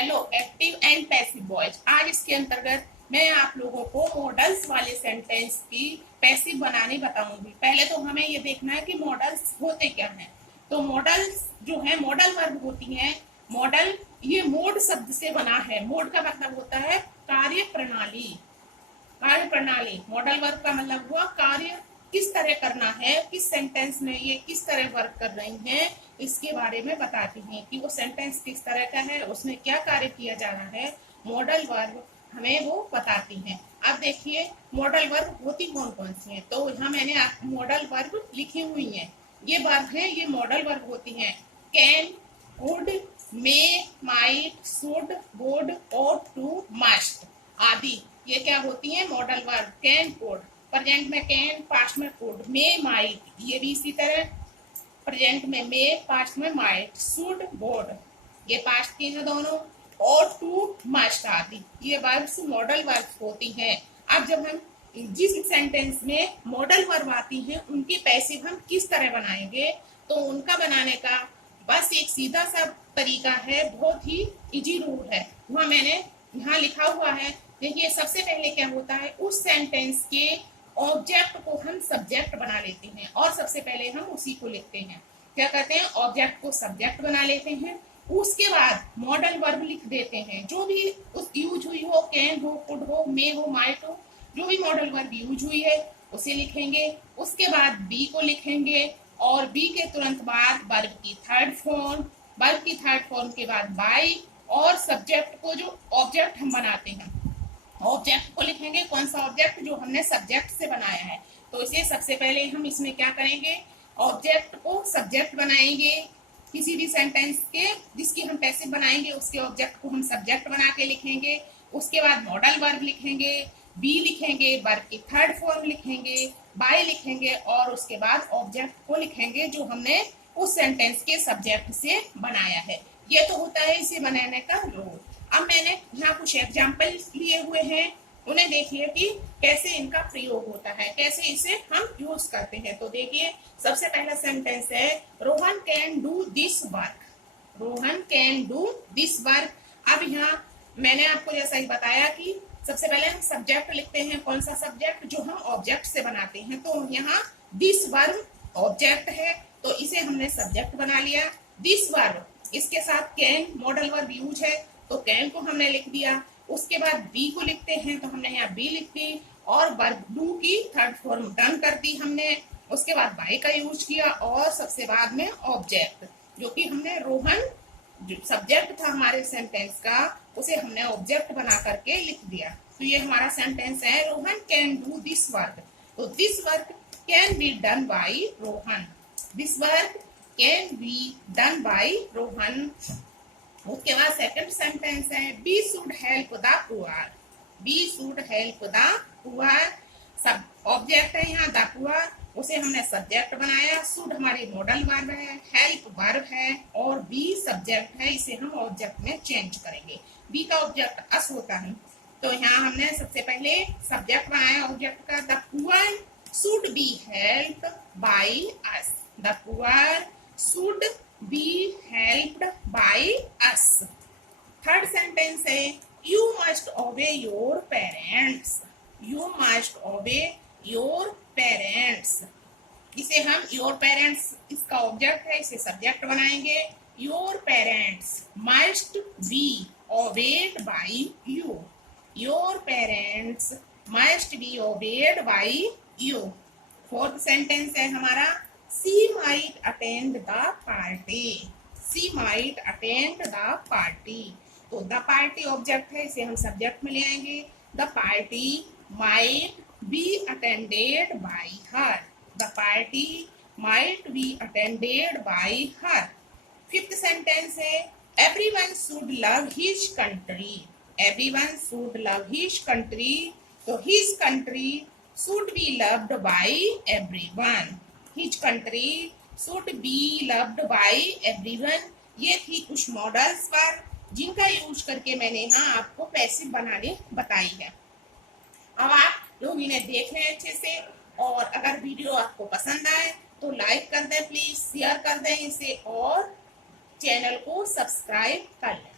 Hello active and passive voice. आज इसके अंतर्गत मैं आप लोगों को मॉडल्स वाले सेंटेंस की पैसिव बनाने बताऊंगी। पहले तो हमें ये देखना है कि मॉडल्स होते क्या हैं। तो मॉडल्स जो है मॉडल वर्ब होती हैं। मॉडल ये मोड शब्द से बना है। मोड का मतलब होता है कार्य प्रणाली। कार्य प्रणाली मॉडल वर्ब का मतलब हुआ कार्य किस तरह करना है, किस सेंटेंस में ये किस तरह वर्क कर रही हैं, इसके बारे में बताती हैं कि वो सेंटेंस किस तरह का है, उसमें क्या कार्य किया जा रहा है। मॉडल वर्ब हमें वो बताती हैं। अब देखिए मॉडल वर्ब होती कौन कौन सी हैं। तो यहाँ मैंने मॉडल वर्ब लिखी हुई हैं। ये वर्ब है, ये मॉडल वर्ब होती हैं। Can, would, may, might, should, would, ought to, must आदि ये क्या होती है modal verb. Can could, present में कैन, पास्ट में कोड। मे माइट ये भी इसी तरह, प्रेजेंट में मे, पास्ट में माइट। शुड बोर्ड ये पास्ट के हैं दोनों। और टू मस्ट आदि ये वर्ब्स मॉडल वर्ब्स होती हैं। अब जब हम जिस सेंटेंस में मॉडल वर्ब आती हैं उनकी पैसिव हम किस तरह बनाएंगे, तो उनका बनाने का बस एक सीधा सा तरीका है, बहुत ही इजी रूल है। वहाँ मैंने यहाँ लिखा हुआ है। देखिए सबसे पहले क्या होता है, उस सेंटेंस के ऑब्जेक्ट को हम सब्जेक्ट बना लेते हैं और सबसे पहले हम उसी को लिखते हैं। क्या कहते हैं, ऑब्जेक्ट को सब्जेक्ट बना लेते हैं। उसके बाद मॉडल वर्ब लिख देते हैं, जो भी उस यूज हुई हो, कैन हो, कुड हो, मे हो, माइट हो, जो भी मॉडल वर्ब यूज हुई है उसे लिखेंगे। उसके बाद बी को लिखेंगे और बी के तुरंत बाद वर्ब की थर्ड फॉर्म, वर्ब की थर्ड फॉर्म के बाद बाई, और सब्जेक्ट को जो ऑब्जेक्ट हम बनाते हैं ऑब्जेक्ट को लिखेंगे। कौन सा ऑब्जेक्ट, जो हमने सब्जेक्ट से बनाया है। तो इसे सबसे पहले हम इसमें क्या करेंगे, ऑब्जेक्ट को सब्जेक्ट बनाएंगे। किसी भी सेंटेंस के जिसकी हम पैसिव बनाएंगे उसके ऑब्जेक्ट को हम सब्जेक्ट बना के लिखेंगे। उसके बाद मॉडल वर्ब लिखेंगे, बी लिखेंगे, वर्ब की थर्ड फॉर्म लिखेंगे, बाय लिखेंगे और उसके बाद ऑब्जेक्ट को लिखेंगे जो हमने उस सेंटेंस के सब्जेक्ट से बनाया है। ये तो होता है इसे बनाने का रूल। अब मैंने यहाँ कुछ एग्जाम्पल लिए हुए हैं, उन्हें देखिए कि कैसे इनका प्रयोग होता है, कैसे इसे हम यूज करते हैं। तो देखिए सबसे पहला सेंटेंस है, Rohan can do this work. Rohan can do this work. अब यहाँ मैंने आपको जैसा ही बताया कि सबसे पहले हम सब्जेक्ट लिखते हैं। कौन सा सब्जेक्ट, जो हम ऑब्जेक्ट से बनाते हैं। तो यहाँ दिस वर्ब ऑब्जेक्ट है तो इसे हमने सब्जेक्ट बना लिया। दिस वर्ब इसके साथ कैन मॉडल वर्ब यूज है तो कैन को हमने लिख दिया। उसके बाद बी को लिखते हैं तो हमने यहाँ बी लिख दी और वर्ब डू की थर्ड फॉर्म डन कर दी हमने। उसके बाद बाय का यूज किया और सबसे बाद में ऑब्जेक्ट, जो कि हमने रोहन जो सब्जेक्ट था हमारे सेंटेंस का उसे हमने ऑब्जेक्ट बना करके लिख दिया। तो ये हमारा सेंटेंस है, Rohan can do this work. तो this work can be done by Rohan. This work can be done by Rohan. उसके बाद सेकंड सेंटेंस है, we should help the poor. We should help the poor, सब ऑब्जेक्ट है यहाँ द पुअर, उसे हमने subject बनाया। शुड हमारी मॉडल वर्ब है, हेल्प वर्ब है और बी सब्जेक्ट है, इसे हम ऑब्जेक्ट में चेंज करेंगे। बी का ऑब्जेक्ट अस होता है। तो यहाँ हमने सबसे पहले सब्जेक्ट बनाया ऑब्जेक्ट का, the poor should be help by us. The poor should be helped by us. Third sentence है, you must obey your parents. You must obey your parents. इसे हम your parents इसका ऑब्जेक्ट है, इसे subject बनाएंगे। Your parents must be obeyed by you. Your parents must be obeyed by you. Fourth sentence है हमारा, she might attend the party. She might attend the party. तो the party object है, इसे हम subject में ले आएंगे। The party might be attended by her. The party might be attended by her. Fifth sentence है, everyone should love his country. Everyone should love his country. तो his country should be loved by everyone. His country should be loved by everyone. ये थी कुछ models पर जिनका use करके मैंने यहाँ आपको पैसिव बनाने बताई है। अब आप लोग इन्हें देख लें अच्छे से, और अगर वीडियो आपको पसंद आए तो लाइक कर दें प्लीज, शेयर कर दें इसे और चैनल को सब्सक्राइब कर लें।